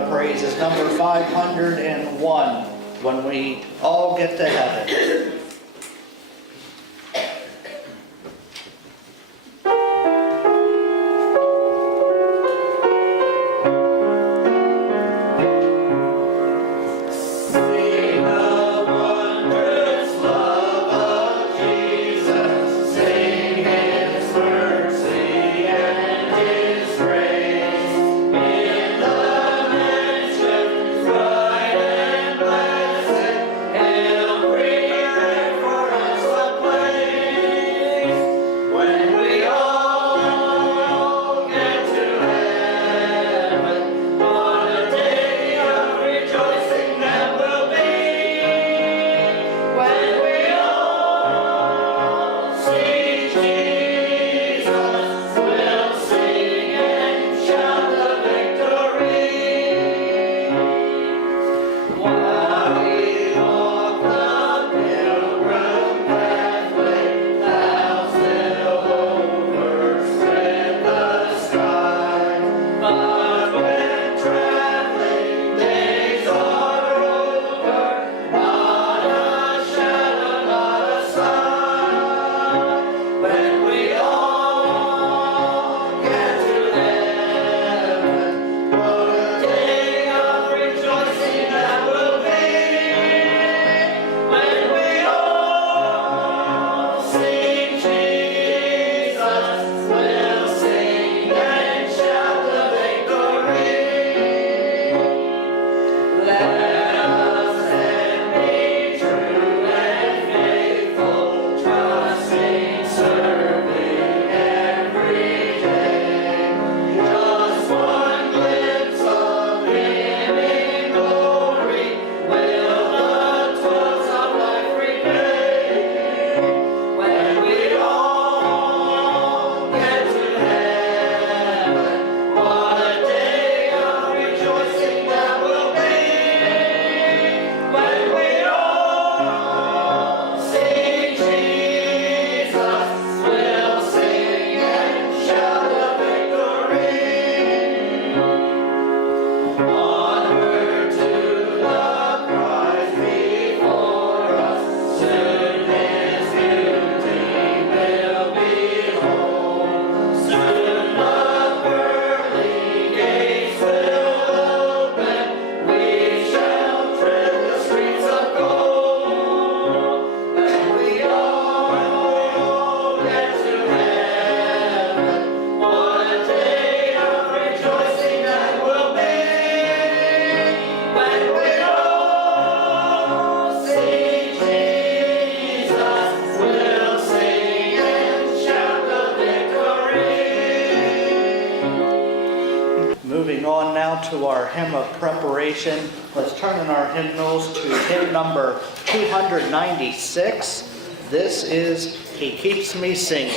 of praise is number 501, When We All Get to Heaven. Moving on now to our hymn of preparation. Let's turn in our hymnals to hymn number 296. This is He Keeps Me Singing.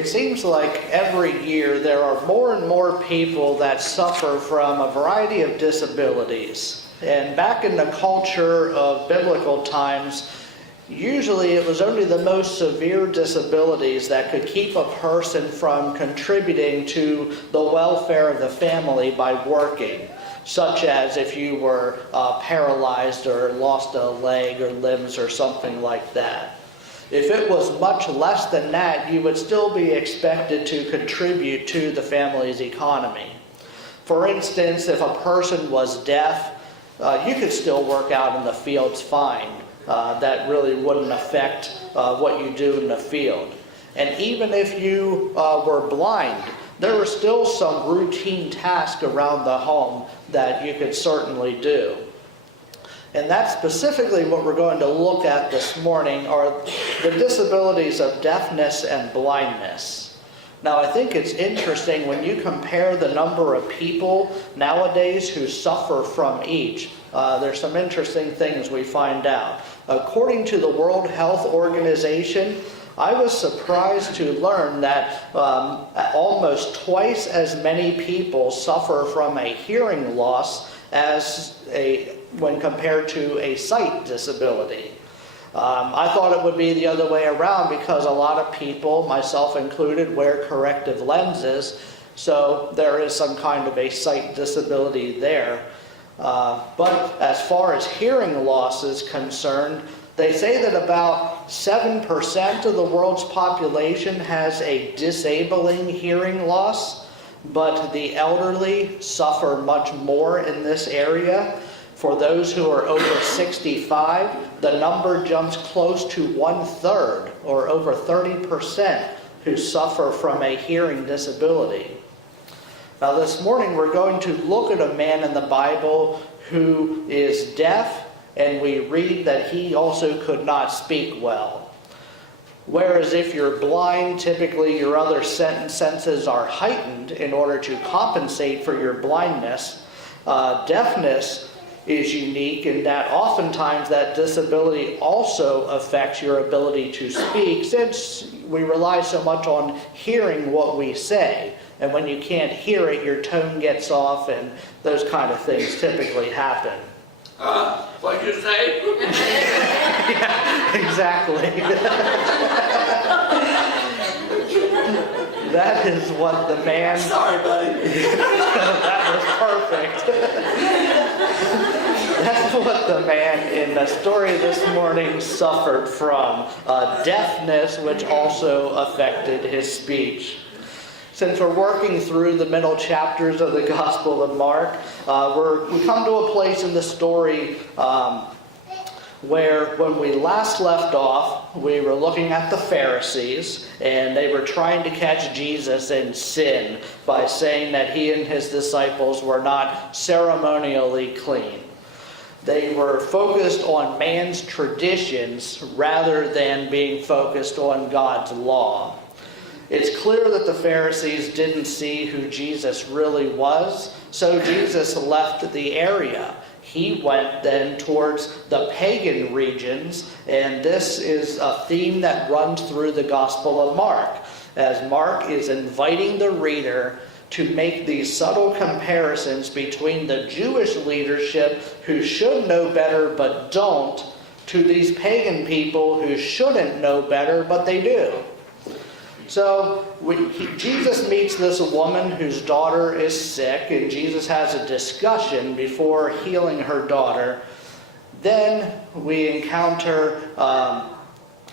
it seems like every year there are more and more people that suffer from a variety of disabilities. And back in the culture of biblical times, usually it was only the most severe disabilities that could keep a person from contributing to the welfare of the family by working, such as if you were paralyzed or lost a leg or limbs or something like that. If it was much less than that, you would still be expected to contribute to the family's economy. For instance, if a person was deaf, you could still work out in the fields fine. That really wouldn't affect what you do in the field. And even if you were blind, there were still some routine tasks around the home that you could certainly do. And that's specifically what we're going to look at this morning, are the disabilities of deafness and blindness. Now, I think it's interesting when you compare the number of people nowadays who suffer from each. There's some interesting things we find out. According to the World Health Organization, I was surprised to learn that almost twice as many people suffer from a hearing loss when compared to a sight disability. I thought it would be the other way around because a lot of people, myself included, wear corrective lenses, so there is some kind of a sight disability there. But as far as hearing loss is concerned, they say that about 7% of the world's population has a disabling hearing loss, but the elderly suffer much more in this area. For those who are over 65, the number jumps close to 1/3, or over 30%, who suffer from a hearing disability. Now this morning we're going to look at a man in the Bible who is deaf, and we read that he also could not speak well. Whereas if you're blind, typically your other senses are heightened in order to compensate for your blindness. Deafness is unique in that oftentimes that disability also affects your ability to speak, since we rely so much on hearing what we say. And when you can't hear it, your tone gets off, and those kind of things typically happen. What'd you say? Yeah, exactly. That is what the man... Sorry, buddy. That was perfect. That's what the man in the story this morning suffered from, deafness, which also affected his speech. Since we're working through the middle chapters of the Gospel of Mark, we come to a place in the story where when we last left off, we were looking at the Pharisees, and they were trying to catch Jesus in sin by saying that he and his disciples were not ceremonially clean. They were focused on man's traditions rather than being focused on God's law. It's clear that the Pharisees didn't see who Jesus really was, so Jesus left the area. He went then towards the pagan regions, and this is a theme that runs through the Gospel of Mark, as Mark is inviting the reader to make these subtle comparisons between the Jewish leadership who should know better but don't, to these pagan people who shouldn't know better but they do. So Jesus meets this woman whose daughter is sick, and Jesus has a discussion before healing her daughter. Then we encounter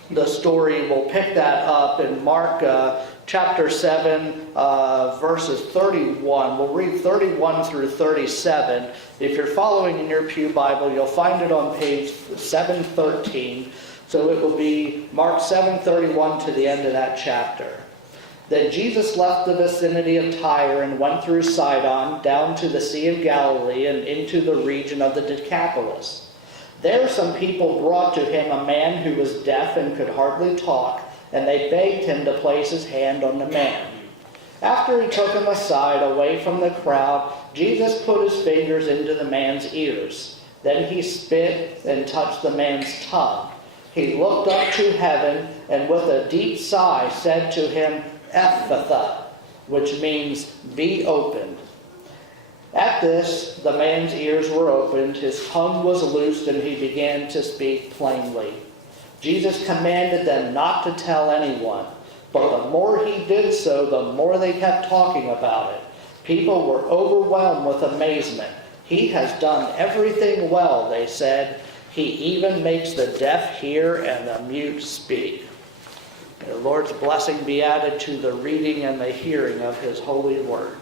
the story. We'll pick that up in Mark chapter 7, verses 31. We'll read 31 through 37. If you're following in your pew Bible, you'll find it on page 713. So it will be Mark 7:31 to the end of that chapter. Then Jesus left the vicinity of Tyre and went through Sidon, down to the Sea of Galilee and into the region of the Decapolis. There some people brought to him a man who was deaf and could hardly talk, and they begged him to place his hand on the man. After he took him aside, away from the crowd, Jesus put his fingers into the man's ears. Then he spit and touched the man's tongue. He looked up to heaven and with a deep sigh said to him, Ephphatha, which means be opened. At this, the man's ears were opened, his tongue was loosed, and he began to speak plainly. Jesus commanded them not to tell anyone, but the more he did so, the more they kept talking about it. People were overwhelmed with amazement. He has done everything well, they said. He even makes the deaf hear and the mute speak. May the Lord's blessing be added to the reading and the hearing of his holy word.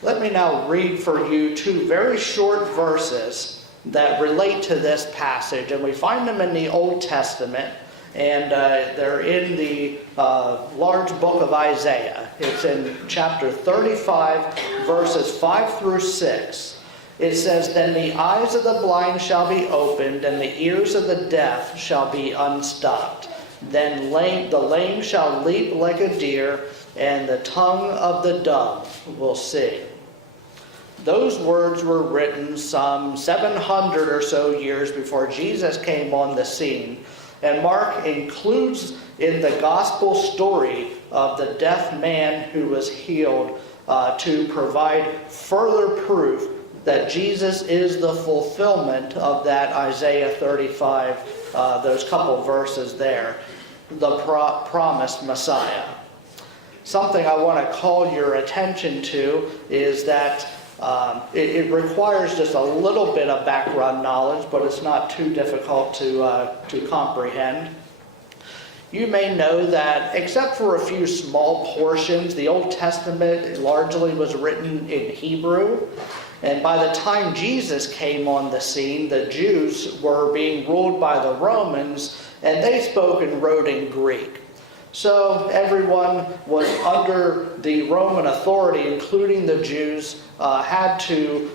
Let me now read for you two very short verses that relate to this passage, and we find them in the Old Testament, and they're in the large book of Isaiah. It's in chapter 35, verses 5 through 6. It says, "Then the eyes of the blind shall be opened, and the ears of the deaf shall be unstopped. Then the lame shall leap like a deer, and the tongue of the dumb will sing." Those words were written some 700 or so years before Jesus came on the scene. And Mark includes in the gospel story of the deaf man who was healed to provide further proof that Jesus is the fulfillment of that Isaiah 35, those couple verses there, the promised Messiah. Something I want to call your attention to is that it requires just a little bit of background knowledge, but it's not too difficult to comprehend. You may know that, except for a few small portions, the Old Testament largely was written in Hebrew. And by the time Jesus came on the scene, the Jews were being ruled by the Romans, and they spoke and wrote in Greek. So everyone was under the Roman authority, including the Jews, had to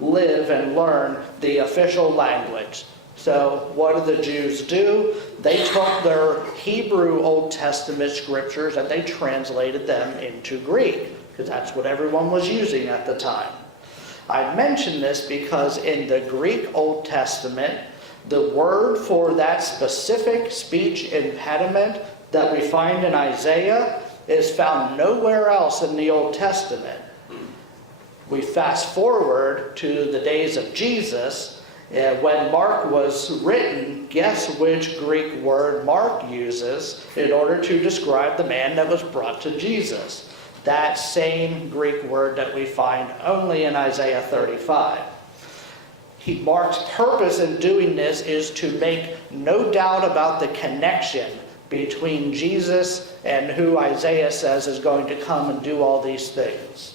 live and learn the official language. So what did the Jews do? They took their Hebrew Old Testament scriptures and they translated them into Greek, because that's what everyone was using at the time. I mention this because in the Greek Old Testament, the word for that specific speech impediment that we find in Isaiah is found nowhere else in the Old Testament. We fast forward to the days of Jesus, when Mark was written, guess which Greek word Mark uses in order to describe the man that was brought to Jesus? That same Greek word that we find only in Isaiah 35. Mark's purpose in doing this is to make no doubt about the connection between Jesus and who Isaiah says is going to come and do all these things.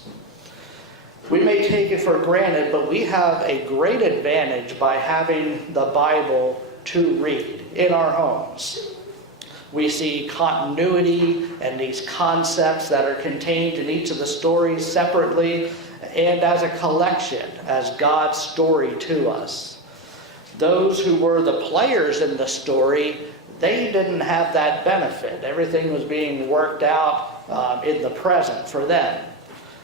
We may take it for granted, but we have a great advantage by having the Bible to read in our homes. We see continuity and these concepts that are contained in each of the stories separately and as a collection, as God's story to us. Those who were the players in the story, they didn't have that benefit. Everything was being worked out in the present for them.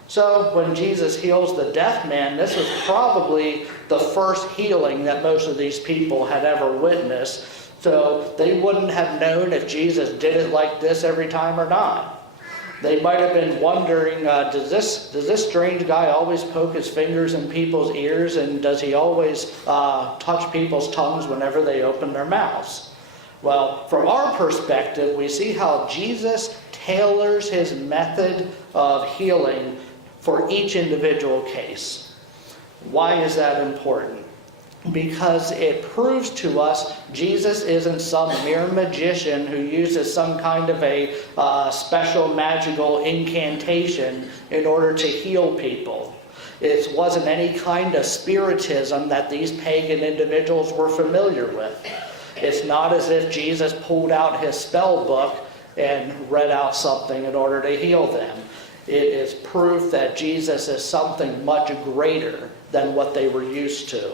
So when Jesus heals the deaf man, this was probably the first healing that most of these people had ever witnessed. So they wouldn't have known if Jesus did it like this every time or not. They might have been wondering, does this strange guy always poke his fingers in people's ears, and does he always touch people's tongues whenever they open their mouths? Well, from our perspective, we see how Jesus tailors his method of healing for each individual case. Why is that important? Because it proves to us Jesus isn't some mere magician who uses some kind of a special magical incantation in order to heal people. It wasn't any kind of spiritism that these pagan individuals were familiar with. It's not as if Jesus pulled out his spell book and read out something in order to heal them. It is proof that Jesus is something much greater than what they were used to.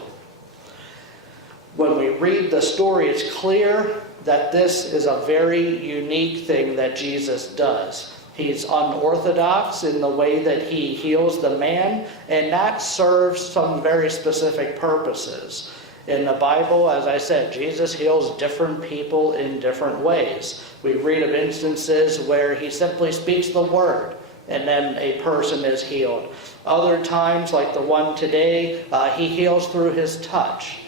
When we read the story, it's clear that this is a very unique thing that Jesus does. He's unorthodox in the way that he heals the man, and that serves some very specific purposes. In the Bible, as I said, Jesus heals different people in different ways. We read of instances where he simply speaks the word and then a person is healed. Other times, like the one today, he heals through his touch.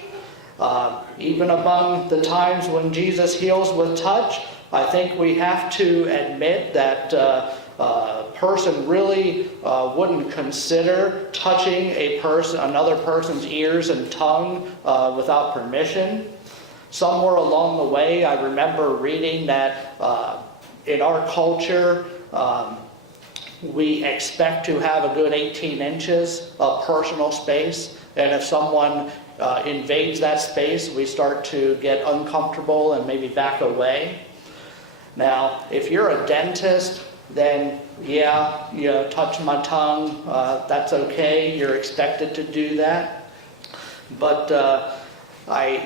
Even among the times when Jesus heals with touch, I think we have to admit that a person really wouldn't consider touching another person's ears and tongue without permission. Somewhere along the way, I remember reading that in our culture, we expect to have a good 18 inches of personal space, and if someone invades that space, we start to get uncomfortable and maybe back away. Now, if you're a dentist, then touch my tongue, that's okay, you're expected to do that. But I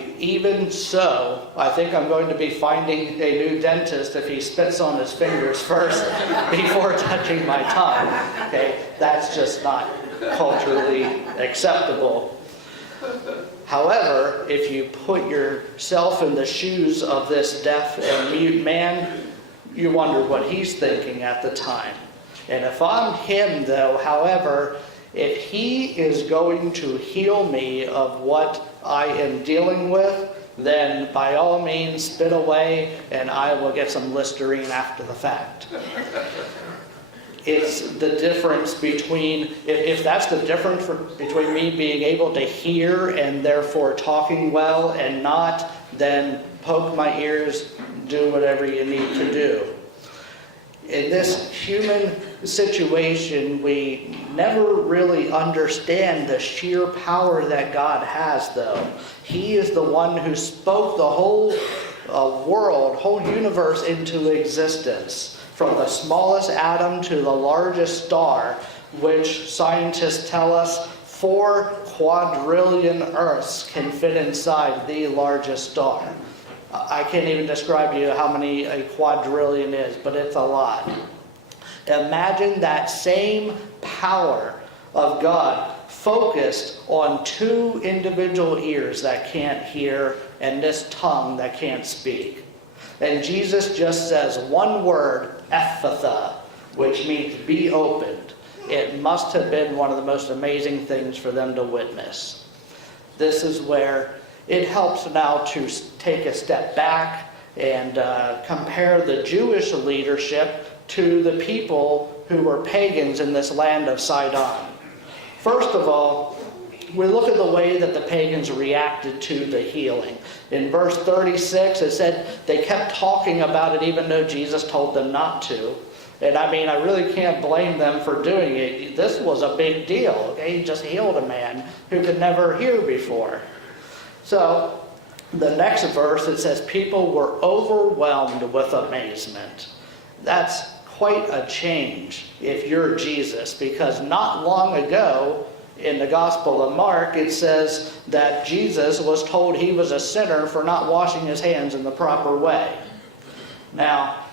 think I'm going to be finding a new dentist if he spits on his fingers first before touching my tongue. Okay, that's just not culturally acceptable. However, if you put yourself in the shoes of this deaf and mute man, you wonder what he's thinking at the time. And if I'm him, though, however, if he is going to heal me of what I am dealing with, then by all means spit away and I will get some Listerine after the fact. It's the difference between, if that's the difference between me being able to hear and therefore talking well and not, then poke my ears, do whatever you need to do. In this human situation, we never really understand the sheer power that God has, though. He is the one who spoke the whole world, whole universe into existence, from the smallest atom to the largest star, which scientists tell us 4 quadrillion Earths can fit inside the largest star. I can't even describe to you how many a quadrillion is, but it's a lot. Imagine that same power of God focused on 2 individual ears that can't hear and this tongue that can't speak. And Jesus just says one word, Ephphatha, which means be opened. It must have been one of the most amazing things for them to witness. This is where it helps now to take a step back and compare the Jewish leadership to the people who were pagans in this land of Sidon. First of all, we look at the way that the pagans reacted to the healing. In verse 36, it said they kept talking about it even though Jesus told them not to. And I mean, I really can't blame them for doing it. This was a big deal. Okay? He just healed a man who could never hear before. So, the next verse, it says, people were overwhelmed with amazement. That's quite a change if you're Jesus, because not long ago, in the Gospel of Mark, it says that Jesus was told he was a sinner for not washing his hands in the proper way. Now,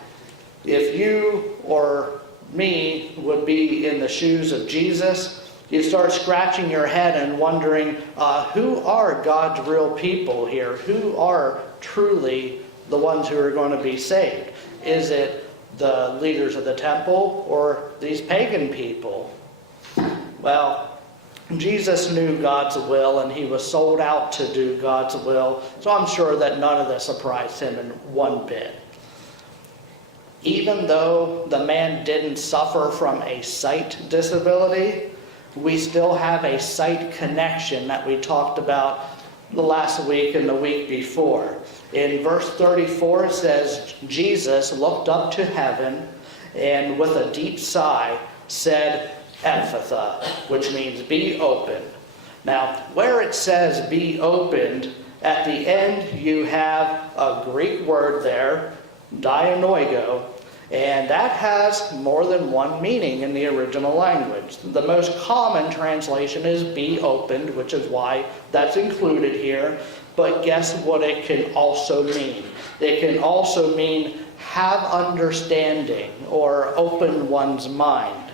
if you or me would be in the shoes of Jesus, you start scratching your head and wondering, who are God's real people here? Who are truly the ones who are going to be saved? Is it the leaders of the temple or these pagan people? Well, Jesus knew God's will and he was sold out to do God's will, so I'm sure that none of this surprised him in one bit. Even though the man didn't suffer from a sight disability, we still have a sight connection that we talked about the last week and the week before. In verse 34 it says, Jesus looked up to heaven and with a deep sigh said, Ephphatha, which means be open. Now, where it says be opened, at the end you have a Greek word there, dianoigo, and that has more than one meaning in the original language. The most common translation is be opened, which is why that's included here. But guess what it can also mean? It can also mean have understanding or open one's mind.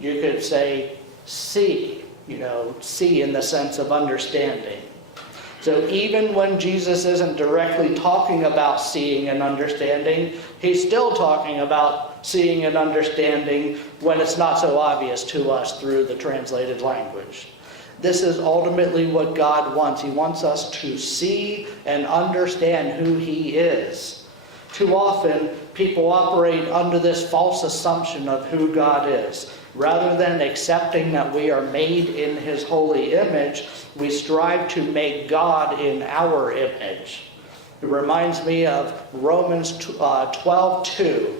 You could say see, see in the sense of understanding. So even when Jesus isn't directly talking about seeing and understanding, he's still talking about seeing and understanding when it's not so obvious to us through the translated language. This is ultimately what God wants. He wants us to see and understand who he is. Too often, people operate under this false assumption of who God is. Rather than accepting that we are made in his holy image, we strive to make God in our image. It reminds me of Romans 12:2,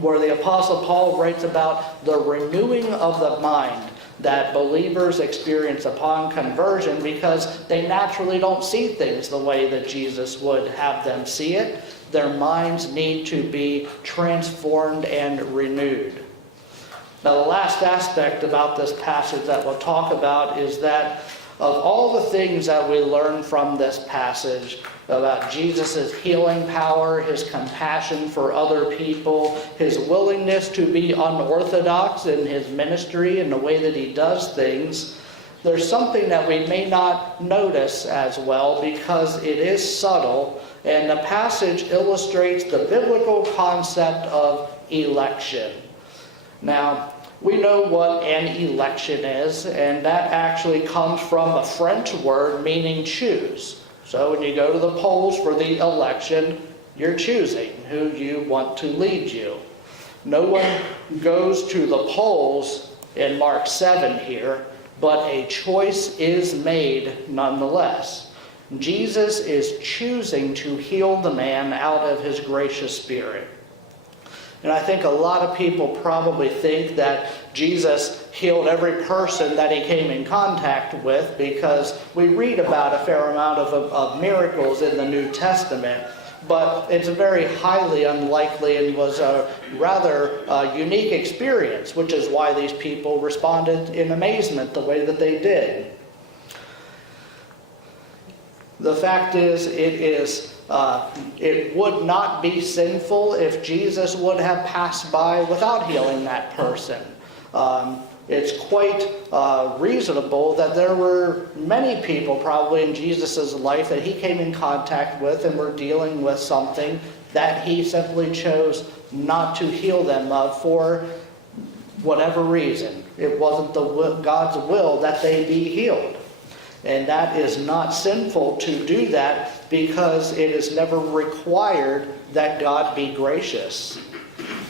where the Apostle Paul writes about the renewing of the mind that believers experience upon conversion, because they naturally don't see things the way that Jesus would have them see it. Their minds need to be transformed and renewed. Now, the last aspect about this passage that we'll talk about is that of all the things that we learn from this passage about Jesus' healing power, his compassion for other people, his willingness to be unorthodox in his ministry and the way that he does things, there's something that we may not notice as well because it is subtle, and the passage illustrates the biblical concept of election. Now, we know what an election is, and that actually comes from a French word meaning choose. So when you go to the polls for the election, you're choosing who you want to lead you. No one goes to the polls in Mark 7 here, but a choice is made nonetheless. Jesus is choosing to heal the man out of his gracious spirit. And I think a lot of people probably think that Jesus healed every person that he came in contact with, because we read about a fair amount of miracles in the New Testament. But it's a very highly unlikely and was a rather unique experience, which is why these people responded in amazement the way that they did. The fact is, it would not be sinful if Jesus would have passed by without healing that person. It's quite reasonable that there were many people probably in Jesus' life that he came in contact with and were dealing with something that he simply chose not to heal them of for whatever reason. It wasn't God's will that they be healed. And that is not sinful to do that, because it is never required that God be gracious.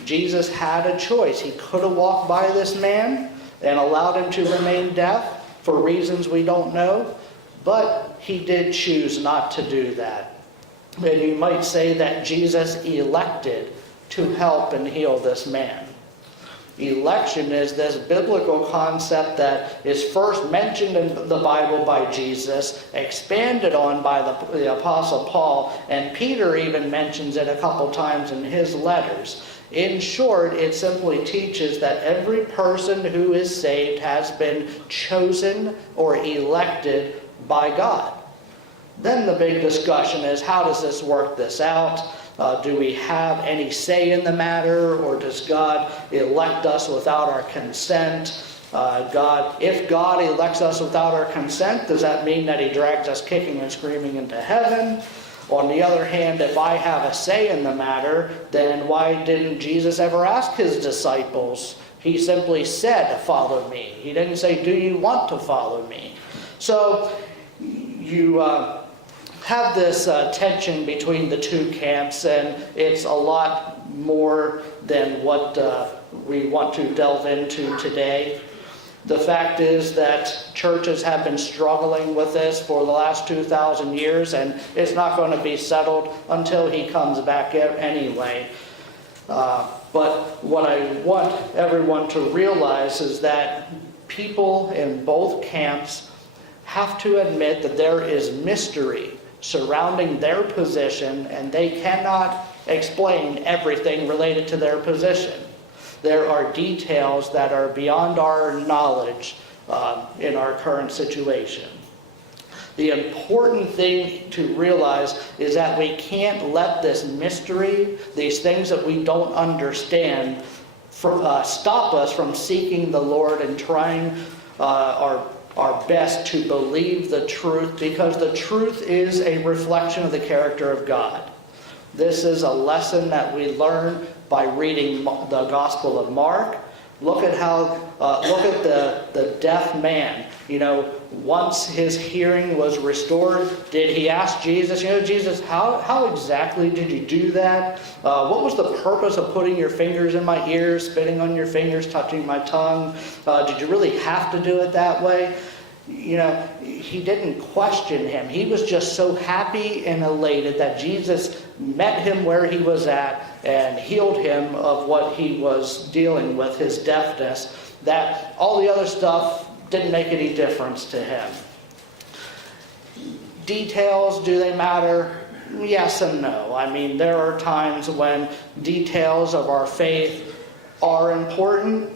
Jesus had a choice. He could have walked by this man and allowed him to remain deaf for reasons we don't know, but he did choose not to do that. And you might say that Jesus elected to help and heal this man. Election is this biblical concept that is first mentioned in the Bible by Jesus, expanded on by the Apostle Paul, and Peter even mentions it a couple times in his letters. In short, it simply teaches that every person who is saved has been chosen or elected by God. Then the big discussion is, how does this work this out? Do we have any say in the matter, or does God elect us without our consent? If God elects us without our consent, does that mean that he drags us kicking and screaming into heaven? On the other hand, if I have a say in the matter, then why didn't Jesus ever ask his disciples? He simply said, "Follow me." He didn't say, "Do you want to follow me?" So you have this tension between the two camps, and it's a lot more than what we want to delve into today. The fact is that churches have been struggling with this for the last 2,000 years, and it's not going to be settled until he comes back anyway. But what I want everyone to realize is that people in both camps have to admit that there is mystery surrounding their position, and they cannot explain everything related to their position. There are details that are beyond our knowledge in our current situation. The important thing to realize is that we can't let this mystery, these things that we don't understand, stop us from seeking the Lord and trying our our best to believe the truth, because the truth is a reflection of the character of God. This is a lesson that we learn by reading the Gospel of Mark. Look at the deaf man. Once his hearing was restored, did he ask Jesus, Jesus, how exactly did you do that? What was the purpose of putting your fingers in my ears, spitting on your fingers, touching my tongue? Did you really have to do it that way? He didn't question him. He was just so happy and elated that Jesus met him where he was at and healed him of what he was dealing with, his deafness, that all the other stuff didn't make any difference to him. Details, do they matter? Yes and no. There are times when details of our faith are important,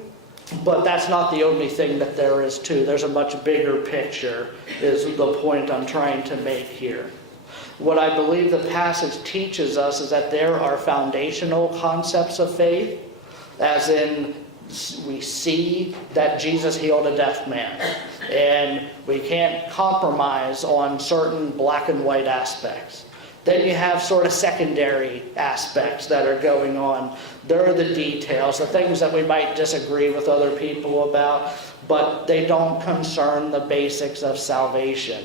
but that's not the only thing that there is too. There's a much bigger picture, is the point I'm trying to make here. What I believe the passage teaches us is that there are foundational concepts of faith, as in we see that Jesus healed a deaf man, and we can't compromise on certain black and white aspects. Then you have sort of secondary aspects that are going on. There are the details, the things that we might disagree with other people about, but they don't concern the basics of salvation.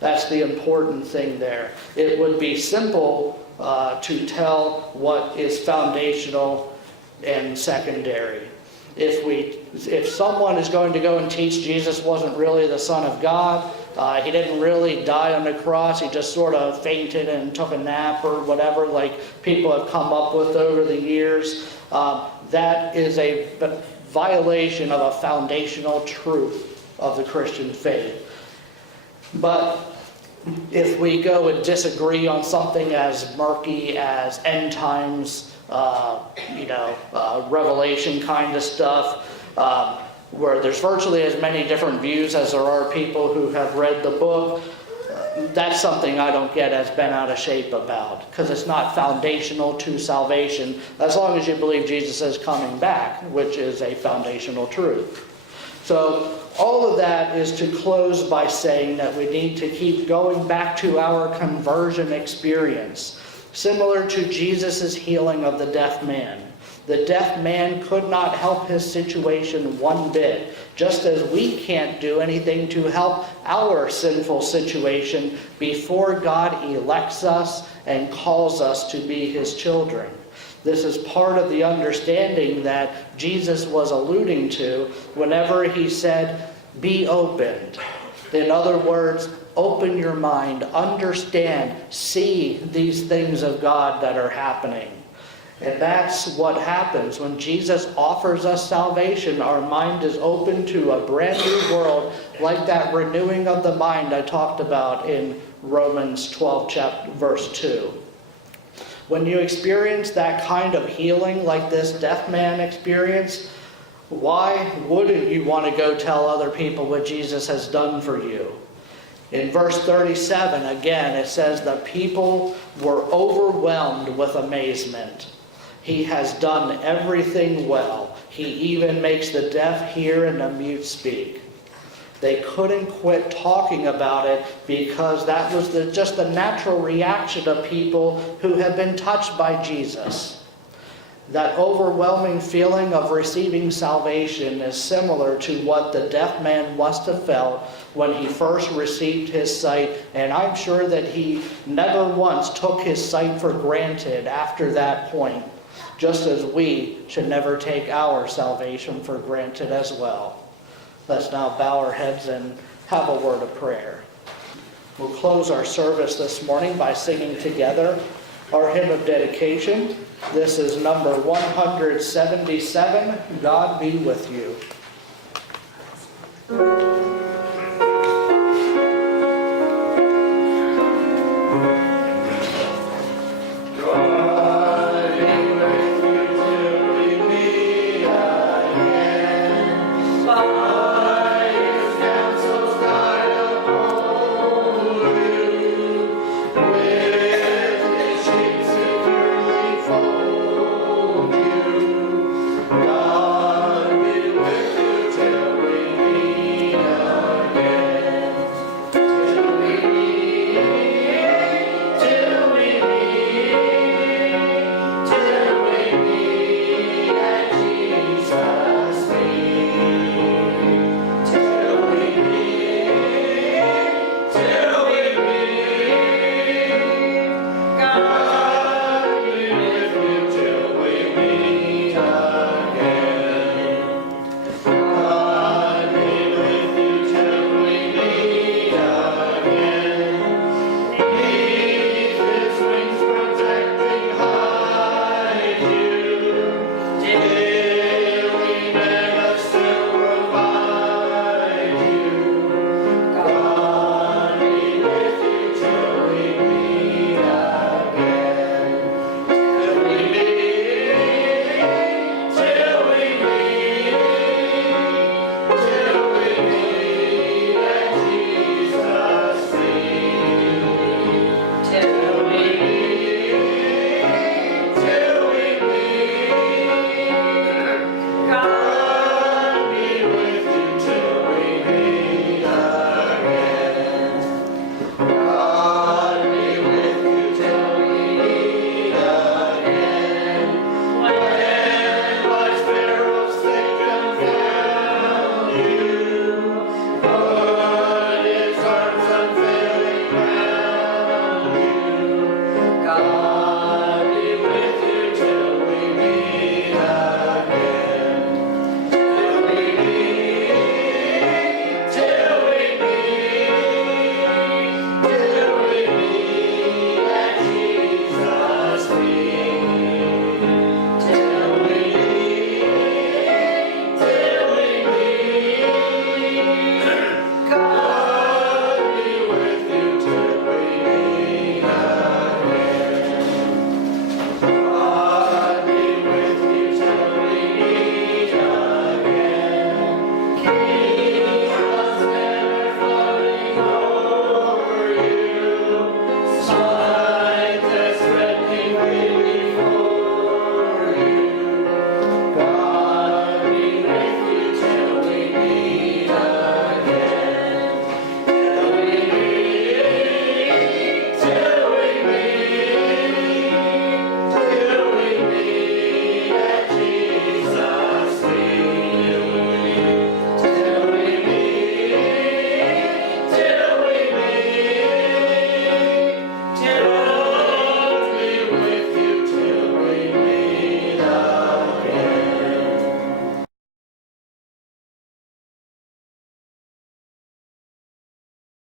That's the important thing there. It would be simple to tell what is foundational and secondary. If someone is going to go and teach Jesus wasn't really the Son of God, he didn't really die on the cross, he just sort of fainted and took a nap or whatever, like people have come up with over the years, that is a violation of a foundational truth of the Christian faith. But if we go and disagree on something as murky as end times, revelation kind of stuff, where there's virtually as many different views as there are people who have read the book, that's something I don't get as bent out of shape about, because it's not foundational to salvation, as long as you believe Jesus is coming back, which is a foundational truth. So all of that is to close by saying that we need to keep going back to our conversion experience, similar to Jesus' healing of the deaf man. The deaf man could not help his situation one bit, just as we can't do anything to help our sinful situation before God elects us and calls us to be his children. This is part of the understanding that Jesus was alluding to whenever he said, be opened. In other words, open your mind, understand, see these things of God that are happening. And that's what happens when Jesus offers us salvation. Our mind is open to a brand new world, like that renewing of the mind I talked about in Romans 12, verse 2. When you experience that kind of healing like this deaf man experienced, why wouldn't you want to go tell other people what Jesus has done for you? In verse 37, again, it says the people were overwhelmed with amazement. He has done everything well. He even makes the deaf hear and the mute speak. They couldn't quit talking about it because that was just the natural reaction of people who have been touched by Jesus. That overwhelming feeling of receiving salvation is similar to what the deaf man must have felt when he first received his sight, and I'm sure that he never once took his sight for granted after that point, just as we should never take our salvation for granted as well. Let's now bow our heads and have a word of prayer. We'll close our service this morning by singing together our hymn of dedication. This is number 177, God Be With You.